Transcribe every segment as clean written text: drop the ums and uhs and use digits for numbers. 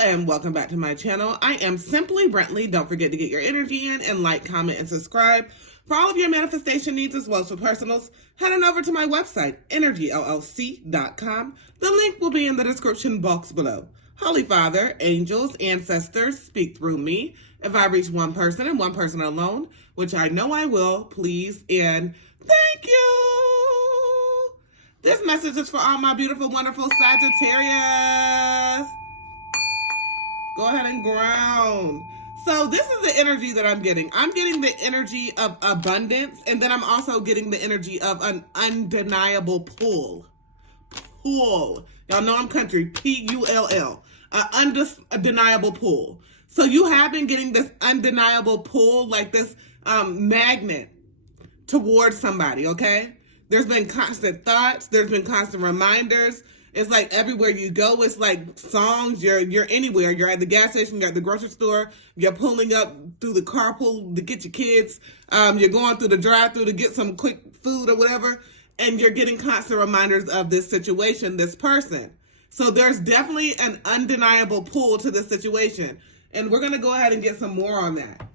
and welcome back to my channel. I am Simply Brentley. Don't forget to get your energy in and like, comment, and subscribe. For all of your manifestation needs as well as for personals, head on over to my website, energyllc.com. The link will be in the description box below. Holy Father, angels, ancestors, speak through me. If I reach one person and one person alone, which I know I will, please and thank you. This message is for all my beautiful, wonderful Sagittarius. Go ahead and ground. So this is the energy that I'm getting. I'm getting the energy of abundance, and then I'm also getting the energy of an undeniable pull. Pull. Y'all know I'm country. P-U-L-L. Undeniable pull. So you have been getting this undeniable pull, like this magnet towards somebody, okay? There's been constant thoughts. There's been constant reminders. It's like everywhere you go, it's like songs. You're anywhere. You're at the gas station. You're at the grocery store. You're pulling up through the carpool to get your kids. You're going through the drive-thru to get some quick food or whatever. And you're getting constant reminders of this situation, this person. So there's definitely an undeniable pull to this situation. And we're going to go ahead and get some more on that.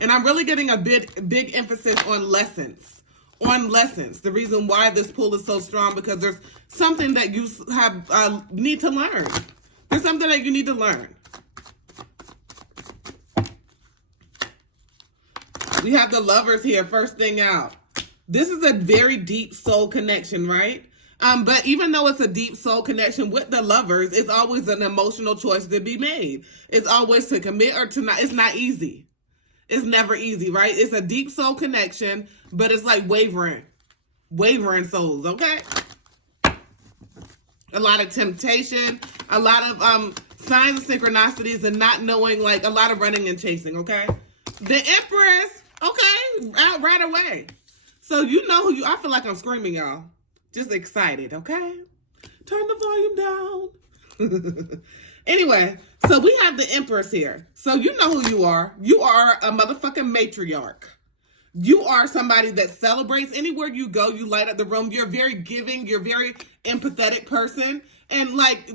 And I'm really getting a big emphasis on lessons. The reason why this pull is so strong, because there's something that you have need to learn. There's something that you need to learn. We have the Lovers here, first thing out. This is a very deep soul connection, right? But even though it's a deep soul connection with the Lovers, it's always an emotional choice to be made. It's always to commit or to not. It's not easy. It's never easy, right? It's a deep soul connection, but it's like wavering souls, okay? A lot of temptation, a lot of signs of synchronicities, and not knowing, like a lot of running and chasing, okay? The Empress, okay, out right away. So you know who you, I feel like I'm screaming, y'all. Just excited, okay? Turn the volume down. Anyway, so we have the Empress here. So you know who you are. You are a motherfucking matriarch. You are somebody that celebrates. Anywhere you go, you light up the room. You're very giving. You're a very empathetic person. And like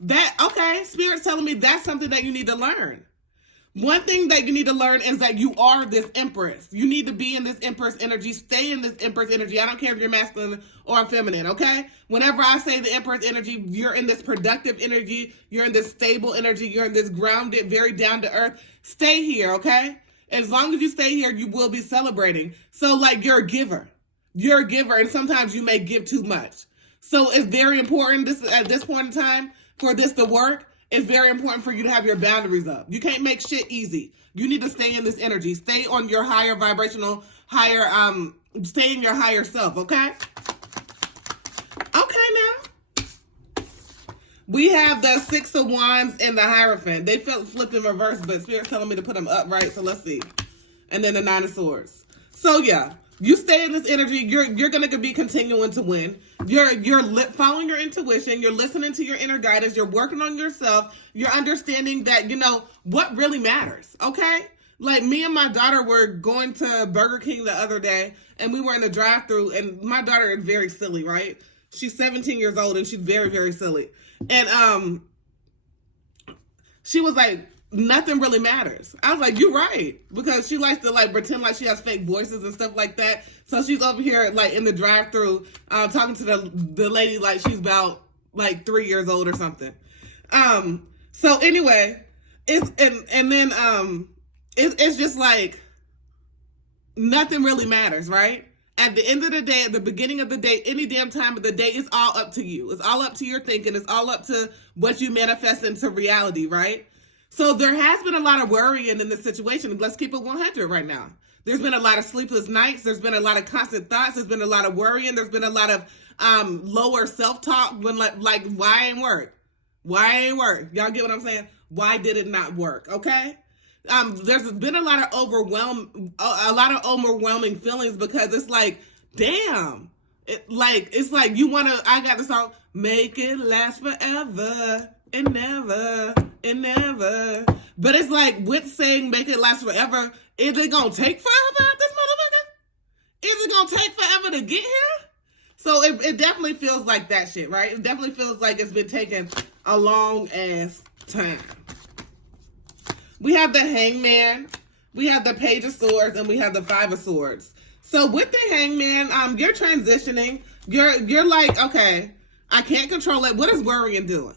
that, okay, Spirit's telling me that's something that you need to learn. One thing that you need to learn is that you are this Empress. You need to be in this Empress energy. Stay in this Empress energy. I don't care if you're masculine or feminine, okay? Whenever I say the Empress energy, you're in this productive energy. You're in this stable energy. You're in this grounded, very down to earth. Stay here, okay? As long as you stay here, you will be celebrating. So, like, you're a giver. You're a giver, and sometimes you may give too much. So it's very important at this point in time for this to work. It's very important for you to have your boundaries up. You can't make shit easy. You need to stay in this energy. Stay on your higher vibrational, stay in your higher self, okay? Okay, now. We have the Six of Wands and the Hierophant. They flipped in reverse, but Spirit's telling me to put them upright, so let's see. And then the Nine of Swords. So, yeah. You stay in this energy. You're going to be continuing to win. You're following your intuition. You're listening to your inner guidance. You're working on yourself. You're understanding that, you know, what really matters, okay? Like, me and my daughter were going to Burger King the other day, and we were in the drive-thru, and my daughter is very silly, right? She's 17 years old, and she's very, very silly. And she was like, nothing really matters. I was like, you're right. Because she likes to like pretend like she has fake voices and stuff like that. So she's over here like in the drive-thru talking to the lady like she's about like 3 years old or something. So anyway, it's just like nothing really matters, right? At the end of the day, at the beginning of the day, any damn time of the day, it's all up to you. It's all up to your thinking. It's all up to what you manifest into reality, right? So there has been a lot of worrying in this situation. Let's keep it 100 right now. There's been a lot of sleepless nights. There's been a lot of constant thoughts. There's been a lot of worrying. There's been a lot of lower self-talk when like why ain't work? Why ain't work? Y'all get what I'm saying? Why did it not work? Okay? There's been a lot of overwhelming feelings because it's like, damn. It's like you want to, I got the song, make it last forever and never. But it's like with saying make it last forever, is it gonna take forever, this motherfucker? Is it gonna take forever to get here? So it definitely feels like that shit, right? It definitely feels like it's been taking a long ass time. We have the Hangman, we have the Page of Swords, and we have the Five of Swords. So with the Hangman, you're transitioning. You're like, okay, I can't control it. What is worrying doing?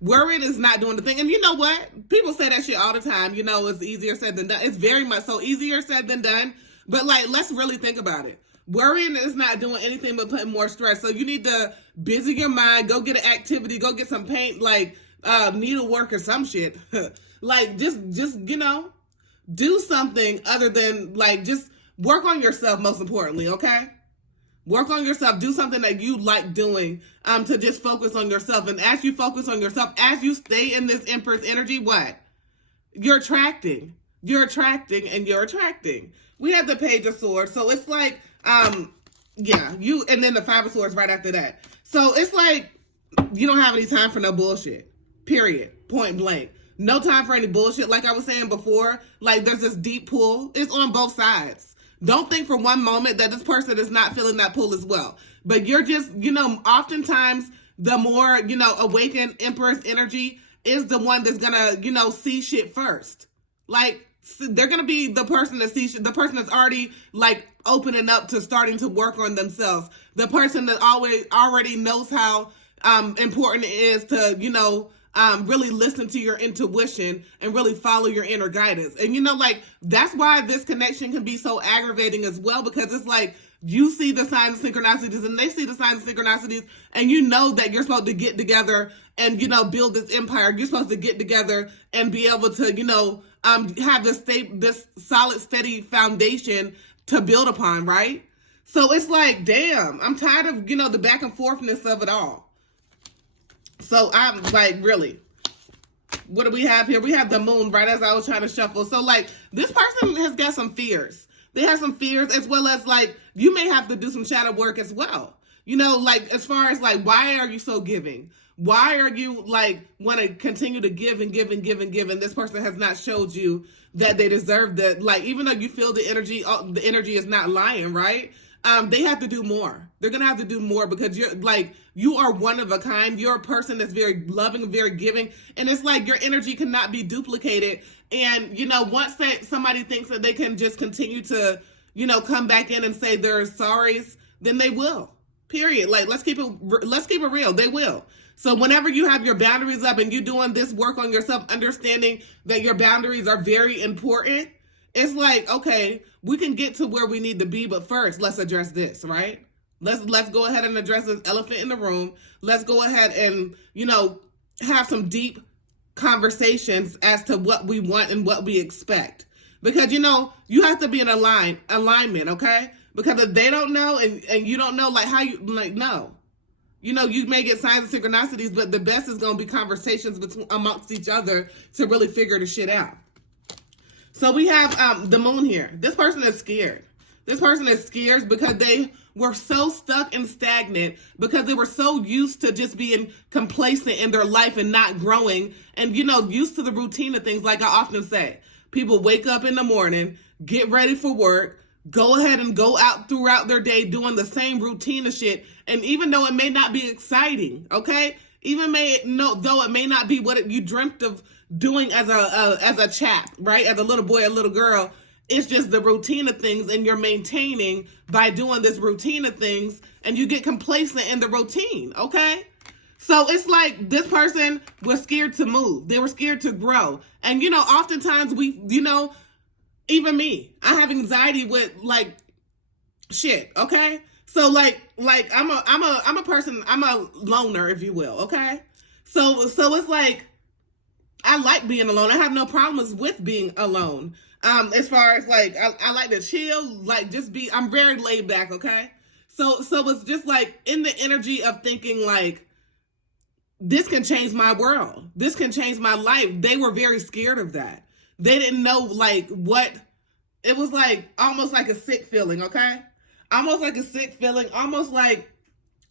Worrying is not doing the thing. And you know what? People say that shit all the time. You know, it's easier said than done. It's very much so easier said than done. But like, let's really think about it. Worrying is not doing anything but putting more stress. So you need to busy your mind, go get an activity, go get some paint, like needlework or some shit. Like just, you know, do something other than like, just work on yourself most importantly, okay? Work on yourself. Do something that you like doing to just focus on yourself. And as you focus on yourself, as you stay in this Empress energy, what? You're attracting. You're attracting and you're attracting. We have the Page of Swords. So it's like, yeah, you, and then the Five of Swords right after that. So it's like, you don't have any time for no bullshit. Period. Point blank. No time for any bullshit. Like I was saying before, like there's this deep pull. It's on both sides. Don't think for one moment that this person is not feeling that pull as well. But you're just, you know, oftentimes the more, you know, awakened Empress energy is the one that's gonna, you know, see shit first. Like, they're gonna be the person that sees shit, the person that's already, like, opening up to starting to work on themselves. The person that already knows how important it is to, you know, really listen to your intuition and really follow your inner guidance. And, you know, like, that's why this connection can be so aggravating as well, because it's like, you see the signs of synchronicities and they see the signs of synchronicities, and you know that you're supposed to get together and, you know, build this empire. You're supposed to get together and be able to, you know, have this solid, steady foundation to build upon, right? So it's like, damn, I'm tired of, you know, the back and forthness of it all. So I'm like, really, what do we have here? We have the Moon, right as I was trying to shuffle. So like, this person has got some fears. They have some fears, as well as like, you may have to do some shadow work as well. You know, like, as far as like, why are you so giving? Why are you like, want to continue to give and give and give and give? And this person has not showed you that they deserve that. Like, even though you feel the energy is not lying, right? They have to do more. They're going to have to do more, because you're like, you are one of a kind. You're a person that's very loving, very giving. And it's like, your energy cannot be duplicated. And, you know, once somebody thinks that they can just continue to, you know, come back in and say they're sorries, then they will. Period. Like, let's keep it real. They will. So whenever you have your boundaries up and you're doing this work on yourself, understanding that your boundaries are very important, it's like, okay, we can get to where we need to be, but first, let's address this, right? Let's go ahead and address this elephant in the room. Let's go ahead and, you know, have some deep conversations as to what we want and what we expect. Because, you know, you have to be in alignment, okay? Because if they don't know and you don't know, like, how you, like, no. You know, you may get signs of synchronicities, but the best is going to be conversations amongst each other to really figure the shit out. So we have the Moon here. This person is scared. This person is scared because they were so stuck and stagnant, because they were so used to just being complacent in their life and not growing, and, you know, used to the routine of things. Like I often say, people wake up in the morning, get ready for work, go ahead and go out throughout their day doing the same routine of shit. And even though it may not be exciting, okay? Though it may not be what you dreamt of doing as a chap, right? As a little boy, a little girl, it's just the routine of things, and you're maintaining by doing this routine of things, and you get complacent in the routine, okay? So it's like, this person was scared to move. They were scared to grow. And, you know, oftentimes even me, I have anxiety with, like, shit, okay? So like I'm a person, I'm a loner, if you will, okay? So it's like, I like being alone. I have no problems with being alone. As far as like, I like to chill, like I'm very laid back, okay? So it's just like, in the energy of thinking like, this can change my world. This can change my life. They were very scared of that. They didn't know like what, it was like, almost like a sick feeling, okay? Almost like a sick feeling, almost like,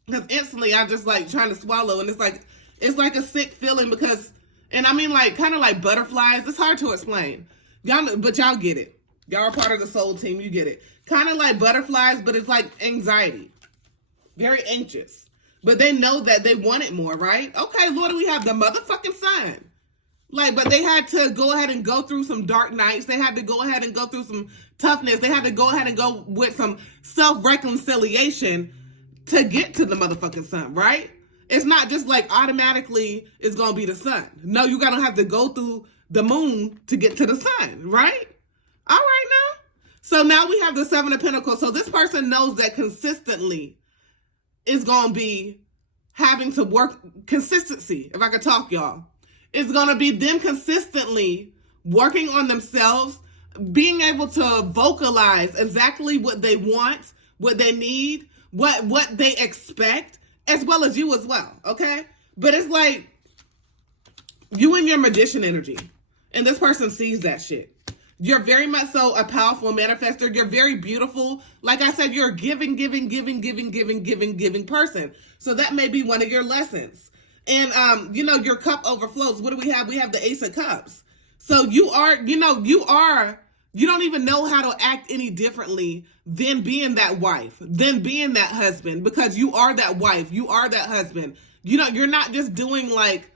because instantly I'm just like trying to swallow, and it's like a sick feeling, because, and I mean like, kind of like butterflies. It's hard to explain. But y'all get it. Y'all are part of the soul team, you get it. Kind of like butterflies, but it's like anxiety. Very anxious. But they know that they want it more, right? Okay, Lord, we have the motherfucking sun. Like, but they had to go ahead and go through some dark nights. They had to go ahead and go through some toughness. They had to go ahead and go with some self-reconciliation to get to the motherfucking sun, right? It's not just like automatically it's going to be the sun. No, you're going to have to go through the moon to get to the sun, right? All right now. So now we have the Seven of Pentacles. So this person knows that consistently is going to be having to work, consistency, if I could talk, y'all. It's going to be them consistently working on themselves, being able to vocalize exactly what they want, what they need, what they expect, as well as you as well, okay? But it's like you and your magician energy, and this person sees that shit. You're very much so a powerful manifester. You're very beautiful. Like I said, you're a giving person. So that may be one of your lessons. And, your cup overflows. What do we have? We have the Ace of Cups. So you don't even know how to act any differently than being that wife, than being that husband, because you are that wife. You are that husband. You're not just doing like,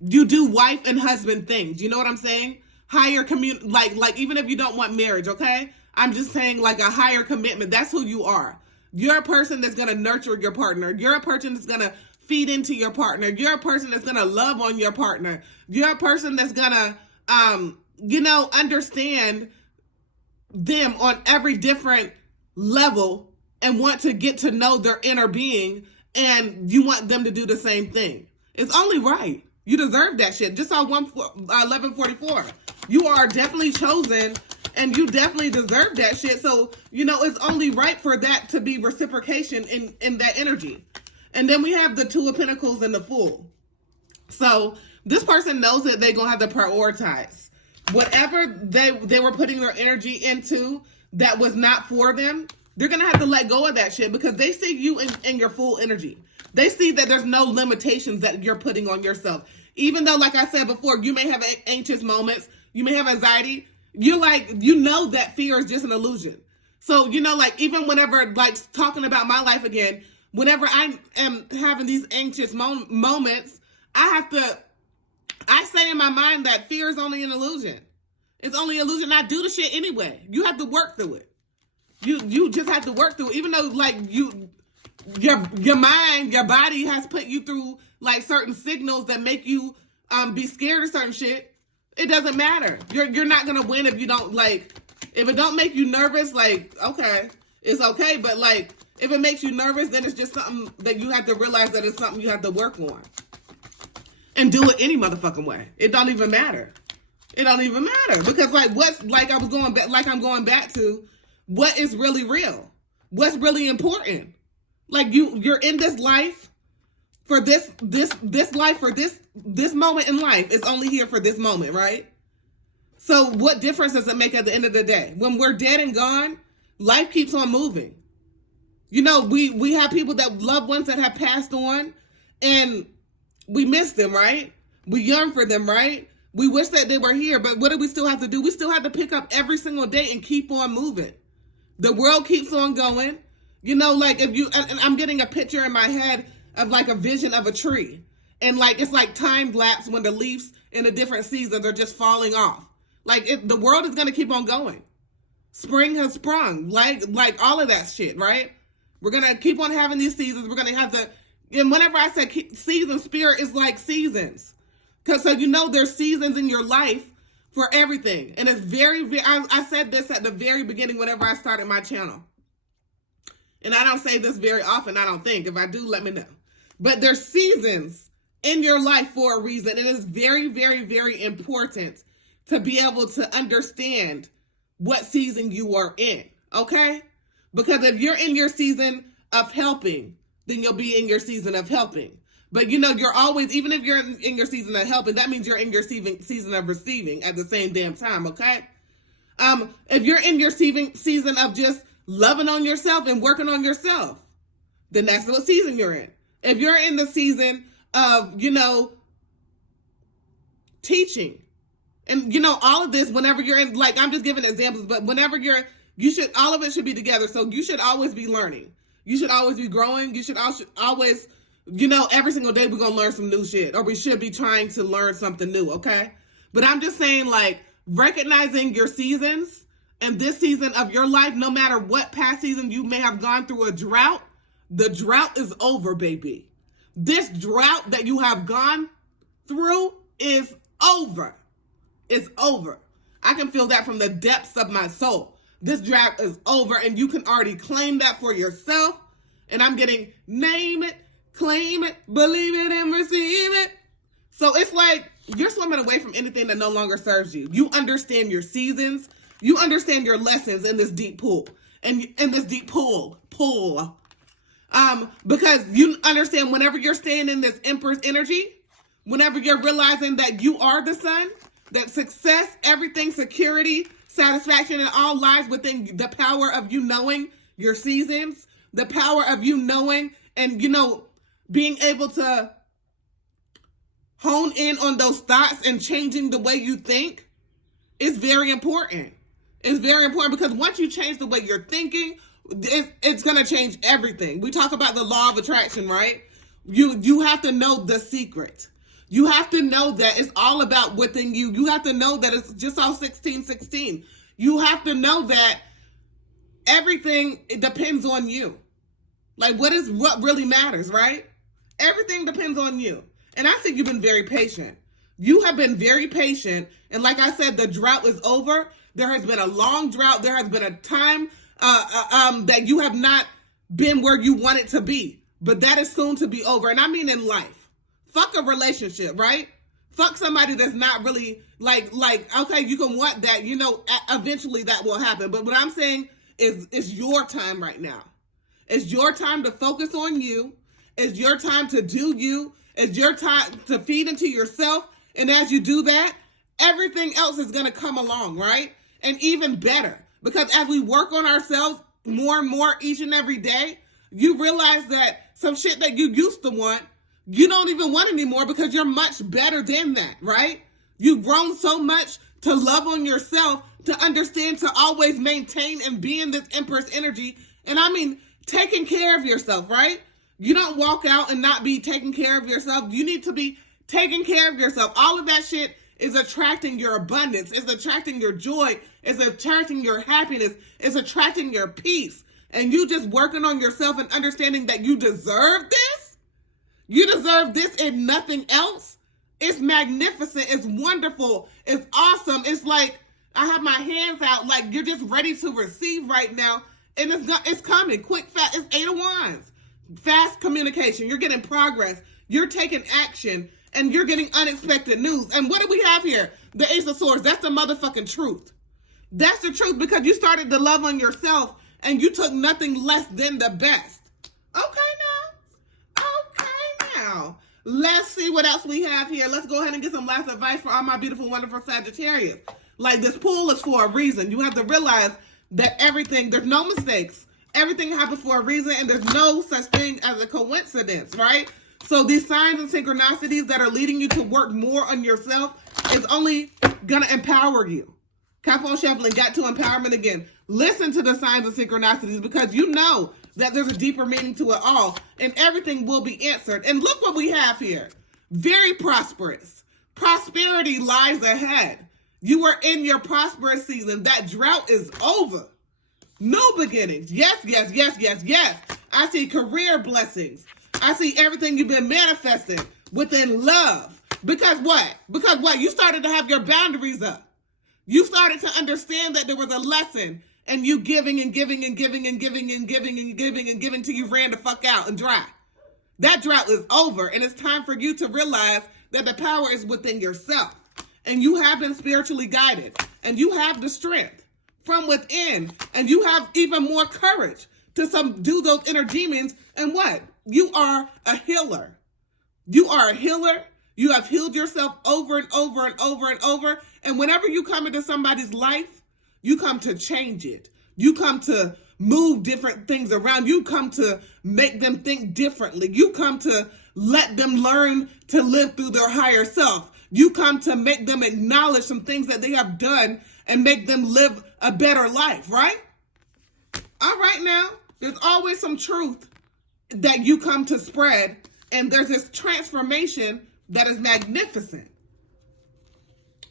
you do wife and husband things. You know what I'm saying? Higher like even if you don't want marriage, okay? I'm just saying like a higher commitment. That's who you are. You're a person that's going to nurture your partner. You're a person that's going to feed into your partner. You're a person that's going to love on your partner. You're a person that's going to, understand them on every different level and want to get to know their inner being, and you want them to do the same thing. It's only right. You deserve that shit. Just saw 1144. You are definitely chosen, and you definitely deserve that shit. So, it's only right for that to be reciprocation in that energy. And then we have the Two of Pentacles and the Fool. So this person knows that they're going to have to prioritize. Whatever they were putting their energy into that was not for them, they're going to have to let go of that shit because they see you in your full energy. They see that there's no limitations that you're putting on yourself. Even though, like I said before, you may have anxious moments, you may have anxiety, that fear is just an illusion. So, even whenever, talking about my life again, whenever I am having these anxious moments, I say in my mind that fear is only an illusion. It's only an illusion. I do the shit anyway. You have to work through it. You just have to work through it. Even though, your mind, your body has put you through, certain signals that make you be scared of certain shit. It doesn't matter. You're not going to win if you don't, if it don't make you nervous, okay, it's okay. But, if it makes you nervous, then it's just something that you have to realize that it's something you have to work on. And do it any motherfucking way. It don't even matter. It don't even matter. Because I'm going back to what is really real. What's really important. You're in this life for this life, for this moment in life. It's only here for this moment, right? So what difference does it make at the end of the day? When we're dead and gone, life keeps on moving. We have people loved ones that have passed on, and we miss them, right? We yearn for them, right? We wish that they were here, but what do we still have to do? We still have to pick up every single day and keep on moving. The world keeps on going. And I'm getting a picture in my head of a vision of a tree. And it's like time lapse when the leaves in the different seasons are just falling off. The world is going to keep on going. Spring has sprung, all of that shit, right? We're going to keep on having these seasons. We're going to have to, and whenever I say season, spirit is like seasons. Because there's seasons in your life for everything. And it's very, very, I said this at the very beginning whenever I started my channel. And I don't say this very often, I don't think. If I do, let me know. But there's seasons in your life for a reason. It is very, very, very important to be able to understand what season you are in, okay? Because if you're in your season of helping, then you'll be in your season of helping. But you're always, even if you're in your season of helping, that means you're in your season of receiving at the same damn time, okay? If you're in your season of just loving on yourself and working on yourself, then that's what season you're in. If you're in the season of, teaching, and all of this, whenever you're in, I'm just giving examples, but whenever all of it should be together. So you should always be learning. You should always be growing. You should always, every single day we're going to learn some new shit, or we should be trying to learn something new, okay? But I'm just saying, like, recognizing your seasons and this season of your life, no matter what past season you may have gone through a drought, the drought is over, baby. This drought that you have gone through is over. It's over. I can feel that from the depths of my soul. This drought is over, and you can already claim that for yourself. And I'm getting name it, claim it, believe it, and receive it. So it's like you're swimming away from anything that no longer serves you. You understand your seasons. You understand your lessons in this deep pool. And in this deep pool. Because you understand whenever you're staying in this Empress energy, whenever you're realizing that you are the sun, that success, everything, security, satisfaction, and all lies within the power of you knowing your seasons, the power of you knowing and, being able to hone in on those thoughts and changing the way you think is very important. It's very important because once you change the way you're thinking, it's going to change everything. We talk about the law of attraction, right? You have to know the secret. You have to know that it's all about within you. You have to know that it's just all 1616. You have to know that everything, it depends on you. Like, what really matters, right? Everything depends on you. And I think you've been very patient. You have been very patient. And like I said, the drought is over. There has been a long drought. There has been a time that you have not been where you want it to be. But that is soon to be over. And I mean in life. Fuck a relationship, right? Fuck somebody that's not really like, okay, you can want that, eventually that will happen. But what I'm saying is it's your time right now. It's your time to focus on you. It's your time to do you. It's your time to feed into yourself. And as you do that, everything else is going to come along, right? And even better. Because as we work on ourselves more and more each and every day, you realize that some shit that you used to want, you don't even want anymore because you're much better than that, right? You've grown so much to love on yourself, to understand, to always maintain and be in this Empress energy. And I mean, taking care of yourself, right? You don't walk out and not be taking care of yourself. You need to be taking care of yourself. All of that shit is attracting your abundance. It's attracting your joy. It's attracting your happiness. It's attracting your peace. And you just working on yourself and understanding that you deserve this. You deserve this and nothing else. It's magnificent. It's wonderful. It's awesome. It's like I have my hands out like you're just ready to receive right now. And it's coming quick, fast. It's 8 of Wands. Fast communication. You're getting progress. You're taking action. And you're getting unexpected news. And what do we have here? The Ace of Swords. That's the motherfucking truth. That's the truth because you started to love on yourself and you took nothing less than the best. Okay now, let's see what else we have here. Let's go ahead and get some last advice for all my beautiful, wonderful Sagittarius. Like, this pool is for a reason. You have to realize that there's no mistakes. Everything happens for a reason, and there's no such thing as a coincidence, right? So these signs and synchronicities that are leading you to work more on yourself is only going to empower you. Careful shuffling, got to empowerment again. Listen to the signs and synchronicities because you know that there's a deeper meaning to it all, and everything will be answered. And look what we have here. Very prosperous. Prosperity lies ahead. You are in your prosperous season. That drought is over. New beginnings. Yes. I see career blessings. I see everything you've been manifesting within love. Because what? You started to have your boundaries up. You started to understand that there was a lesson. And you giving and giving and giving and giving and giving and giving and giving till you ran the fuck out and dry. That drought is over. And it's time for you to realize that the power is within yourself. And you have been spiritually guided. And you have the strength from within. And you have even more courage to subdue those inner demons. And what? You are a healer. You are a healer. You have healed yourself over and over and over and over. And whenever you come into somebody's life, you come to change it. You come to move different things around. You come to make them think differently. You come to let them learn to live through their higher self. You come to make them acknowledge some things that they have done and make them live a better life, right? All right now, there's always some truth that you come to spread, and there's this transformation that is magnificent.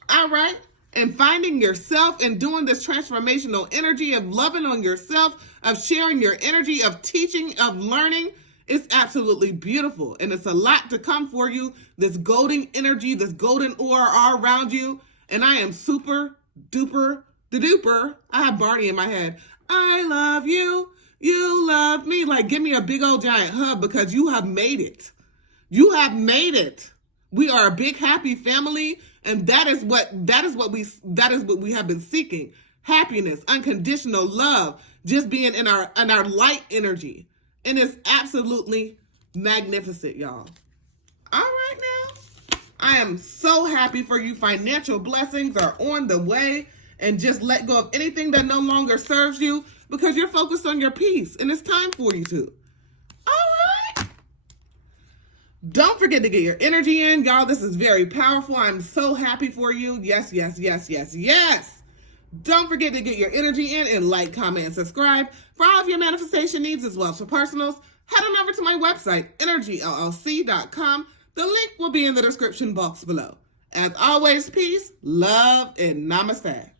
All All right? And finding yourself and doing this transformational energy of loving on yourself, of sharing your energy, of teaching, of learning, it's absolutely beautiful. And it's a lot to come for you. This golden energy, this golden aura around you. And I am super duper duper. I have Barney in my head. I love you. You love me. Like, give me a big old giant hug because you have made it. You have made it. We are a big happy family, and that is what we have been seeking. Happiness, unconditional love, just being in our light energy. And it's absolutely magnificent, y'all. All right now. I am so happy for you. Financial blessings are on the way, and just let go of anything that no longer serves you because you're focused on your peace, and it's time for you to. All right. Don't forget to get your energy in. Y'all, this is very powerful. I'm so happy for you. Yes, yes, yes, yes, yes. Don't forget to get your energy in and like, comment, and subscribe for all of your manifestation needs as well as for personals. Head on over to my website, energyllc.com. The link will be in the description box below. As always, peace, love, and namaste.